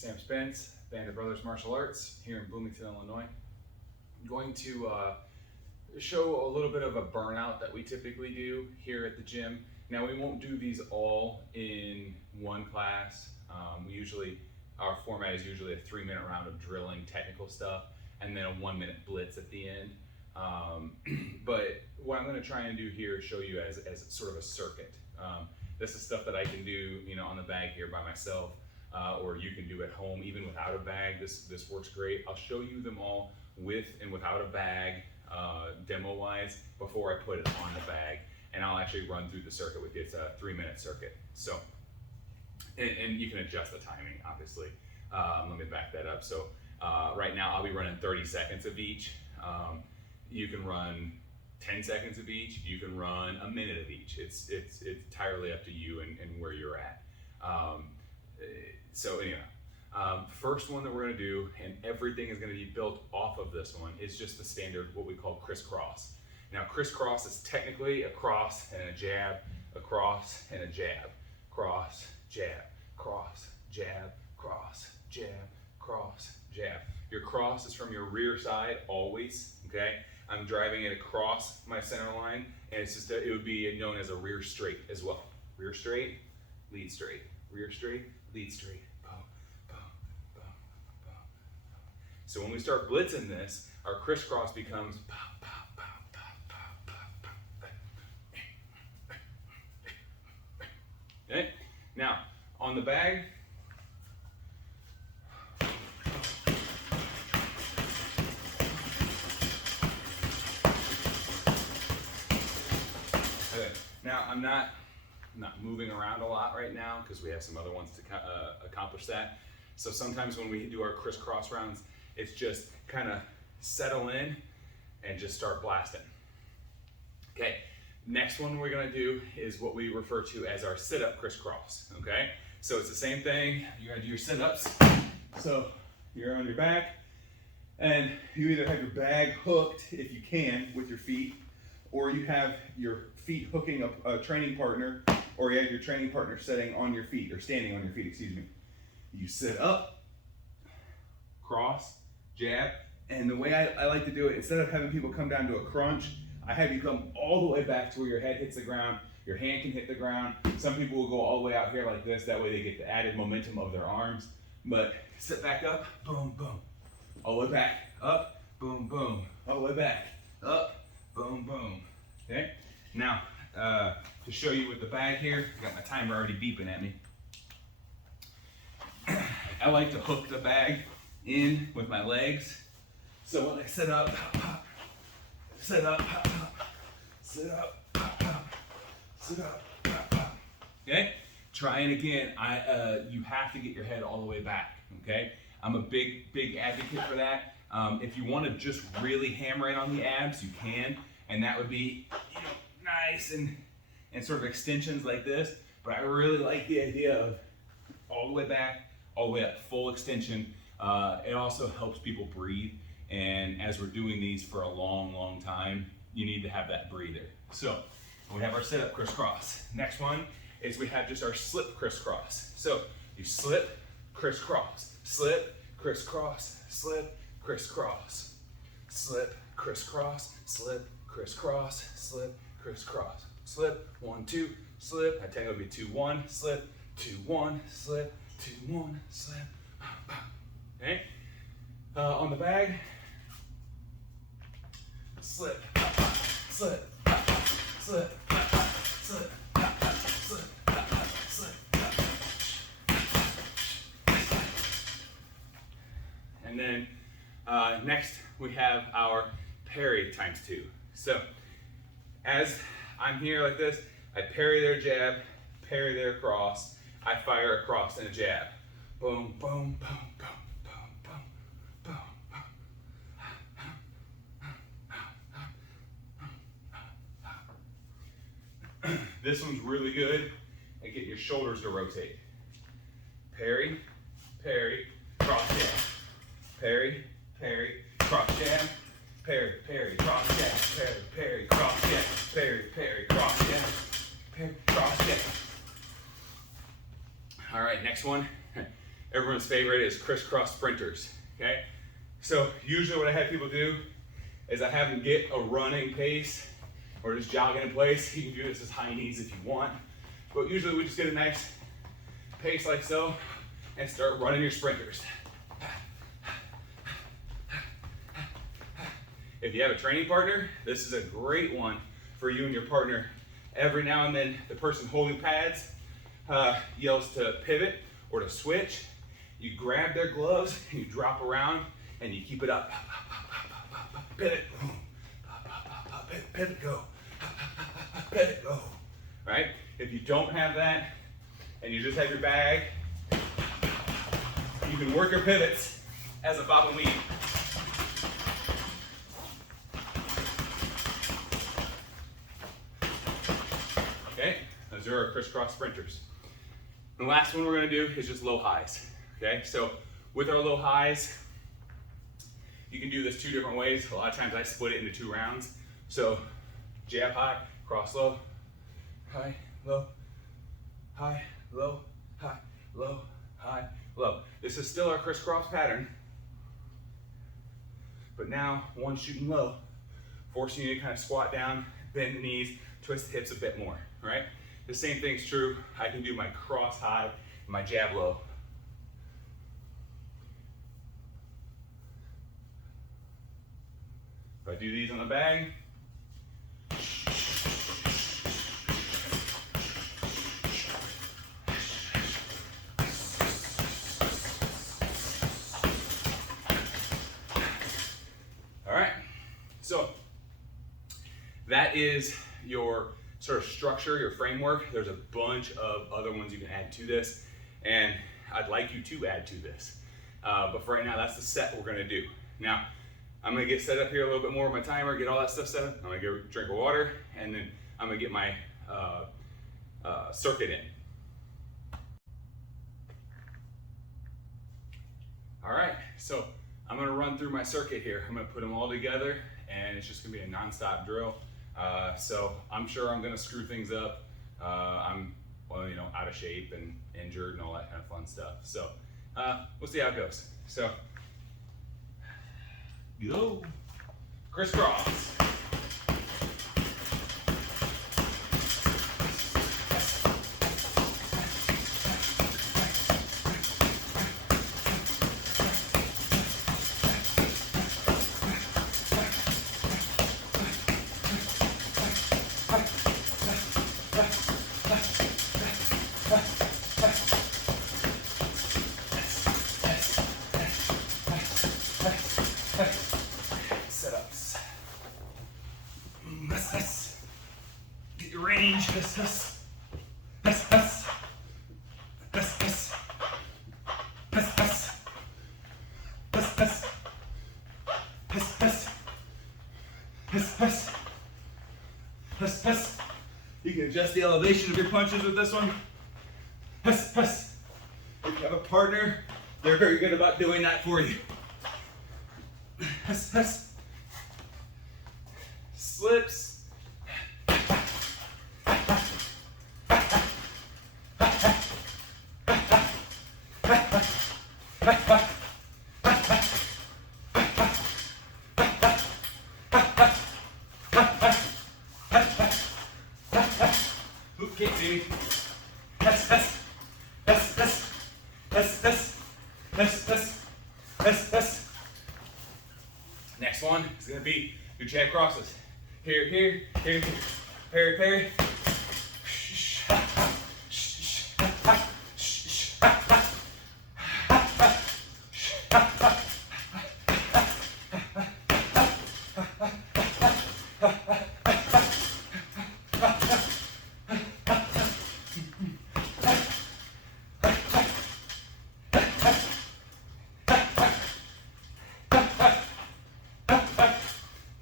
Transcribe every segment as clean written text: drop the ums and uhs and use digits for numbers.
Sam Spence, Band of Brothers Martial Arts here in Bloomington, Illinois. I'm going to show a little bit of a burnout that we typically do here at the gym. Now we won't do these all in one class. Our format is usually a 3-minute round of drilling technical stuff and then a 1-minute blitz at the end. But what I'm going to try and do here is show you as sort of a circuit. This is stuff that I can do, on the bag here by myself, or you can do at home even without a bag. This works great. I'll show you them all with and without a bag, demo-wise, before I put it on the bag, and I'll actually run through the circuit with you. It's a 3-minute circuit. So, and you can adjust the timing, obviously. Let me back that up. So right now I'll be running 30 seconds of each. You can run 10 seconds of each. You can run a minute of each. It's entirely up to you and where you're at. So anyway, first one that we're gonna do, and everything is gonna be built off of this one, is just the standard, what we call crisscross. Now crisscross is technically a cross and a jab, a cross and a jab, cross, jab, cross, jab, cross, jab, cross, jab. Your cross is from your rear side always, okay? I'm driving it across my center line, and it's just it would be known as a rear straight as well. Rear straight, lead straight, rear straight, lead straight, boom, boom, boom, boom. So when we start blitzing this, our crisscross becomes pow, pow, pow, pow, pow, pow, pow. Okay? Now, on the bag, now I'm not moving around a lot right now because we have some other ones to accomplish that. So sometimes when we do our crisscross rounds, it's just kind of settle in and just start blasting. Okay, next one we're gonna do is what we refer to as our sit-up crisscross, okay? So it's the same thing, you're gonna do your sit-ups. So you're on your back, and you either have your bag hooked, if you can, with your feet, or you have your feet hooking up a training partner, or you have your training partner sitting on your feet, or standing on your feet, excuse me. You sit up, cross, jab, and the way I like to do it, instead of having people come down to a crunch, I have you come all the way back to where your head hits the ground, your hand can hit the ground. Some people will go all the way out here like this, that way they get the added momentum of their arms. But sit back up, boom, boom. All the way back, up, boom, boom. All the way back, up, boom, boom. Okay? Now, to show you with the bag here, I got my timer already beeping at me. I like to hook the bag in with my legs. So when I sit up, pop, pop, sit up, pop, pop, sit up, pop, pop, sit up, pop, pop. Okay? Trying again. You have to get your head all the way back. Okay? I'm a big advocate for that. If you want to just really hammer it on the abs, you can, and that would be nice and sort of extensions like this. But I really like the idea of all the way back, all the way up, full extension. It also helps people breathe. And as we're doing these for a long time, you need to have that breather. So we have our sit-up crisscross. Next one is we have just our slip crisscross. So you slip, crisscross, slip, crisscross, slip, crisscross, slip, crisscross, slip, crisscross, slip, crisscross, slip, 1, 2, slip. I think it would be 2, 1, slip, 2, 1, slip, 2, 1, slip. Okay? On the bag, slip, slip, slip, slip, slip, slip. And then next we have our parry ×2. So as I'm here like this, I parry their jab, parry their cross, I fire a cross and a jab. Boom, boom, boom, boom. This one's really good at getting your shoulders to rotate. Parry, parry, cross jab. Parry, parry, cross jab. Parry, parry, cross jab. Parry, parry, cross jab. Parry, parry, cross jab. Parry, cross jab. All right, next one everyone's favorite is Crisscross Sprinters, okay? So usually what I have people do is I have them get a running pace or just jogging in place. You can do this as high knees if you want, but usually we just get a nice pace like so and start running your sprinters. If you have a training partner, this is a great one for you and your partner. Every now and then, the person holding pads yells to pivot or to switch. You grab their gloves and you drop around and you keep it up. Pivot, pivot, go. Pivot, go. Right? If you don't have that and you just have your bag, you can work your pivots as a bob and weave. Okay, those are our Crisscross Sprinters. The last one we're gonna do is just low highs. Okay, so with our low highs, you can do this 2 different ways. A lot of times I split it into 2 rounds. So jab high, cross low, high, low, high, low, high, low, high, low. This is still our crisscross pattern, but now one shooting low, forcing you to kind of squat down, bend the knees, twist the hips a bit more, right? The same thing's true. I can do my cross high and my jab low. If I do these on the bag, all right, so that is your sort of structure, your framework. There's a bunch of other ones you can add to this, and I'd like you to add to this. But for right now, that's the set we're gonna do. Now, I'm gonna get set up here a little bit more with my timer, get all that stuff set up. I'm gonna get a drink of water, and then I'm gonna get my circuit in. All right, so I'm gonna run through my circuit here. I'm gonna put them all together, and it's just gonna be a non-stop drill. So I'm sure I'm gonna screw things up. I'm, well, you know, out of shape and injured and all that kind of fun stuff. So we'll see how it goes. So go, crisscross. Sit-ups. Get your range. You can adjust the elevation of your punches with this one. If you have a partner, they're very good about doing that for you. Slips. Hook kick, baby. Next one is going to be your jab crosses. Here, here, here, here. Parry, parry.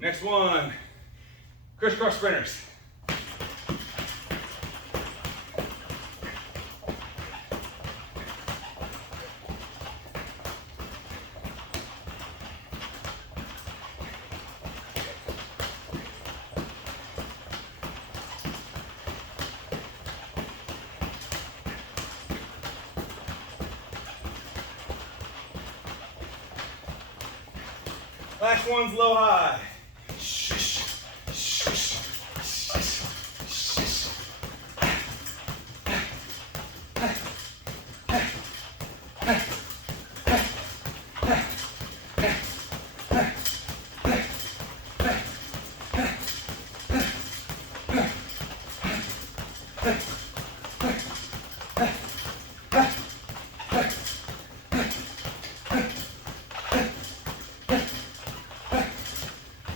Next one, Crisscross Sprinters. Last one's low high.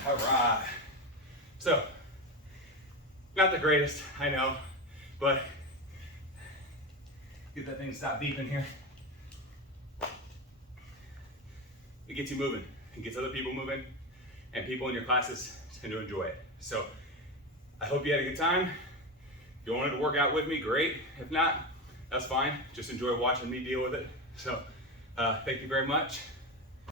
All right. So, not the greatest, I know, but get that thing to stop beeping here. It gets you moving. It gets other people moving, and people in your classes tend to enjoy it. So, I hope you had a good time. If you wanted to work out with me, great. If not, that's fine. Just enjoy watching me deal with it. So, thank you very much.